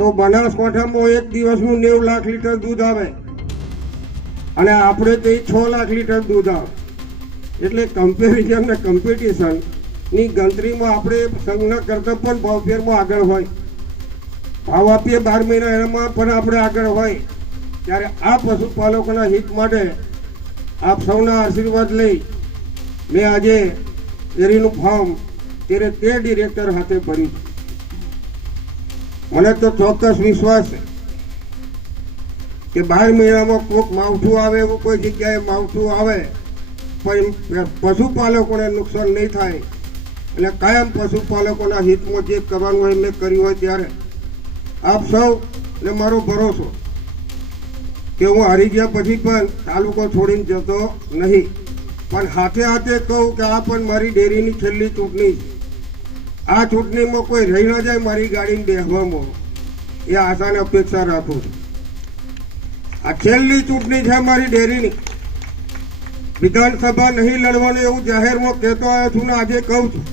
તો બનાસકાંઠામાં એક દિવસનું 90 લાખ લીટર દૂધ આવે અને આપણે તે 6 લાખ લીટર દૂધ આવે. એટલે કમ્પેરિઝન ને કોમ્પિટિશન ની ગણતરીમાં આપણે સંઘના કરતા પણ ભાવફેરમાં આગળ હોય, ભાવ આપીએ 12 મહિના એમાં પણ આપણે આગળ હોય. ત્યારે આ પશુપાલકોના હિત માટે આપ સૌના આશીર્વાદ લઈ મેં આજે ડેરીનું ફોર્મ 13 ડિરેક્ટર હાથે ભર્યું. મને તો ચોક્કસ વિશ્વાસ છે કે 12 મહિનામાં કોઈક માવઠું આવે, એવું કોઈ જગ્યાએ માવઠું આવે પણ પશુપાલકોને નુકસાન નહીં થાય. એટલે કાયમ પશુપાલકોના હિતમાં જે કરવાનું હોય મેં કર્યું હોય. ત્યારે આપ સૌ ને મારો ભરોસો કે હું હારી ગયા પછી પણ તાલુકો છોડીને જતો નહીં. પણ હાથે હાથે કહું કે આ પણ મારી ડેરીની છેલ્લી ચૂંટણી છે. આ ચૂંટણીમાં કોઈ રહી ના જાય મારી ગાડીને બેસવામાં, એ આશાને અપેક્ષા રાખું છું. આ છેલ્લી ચૂંટણી છે મારી ડેરીની. વિધાનસભા નહીં લડવાનું એવું જાહેરમાં કહેતો આવ્યો છું ને આજે કહું છું.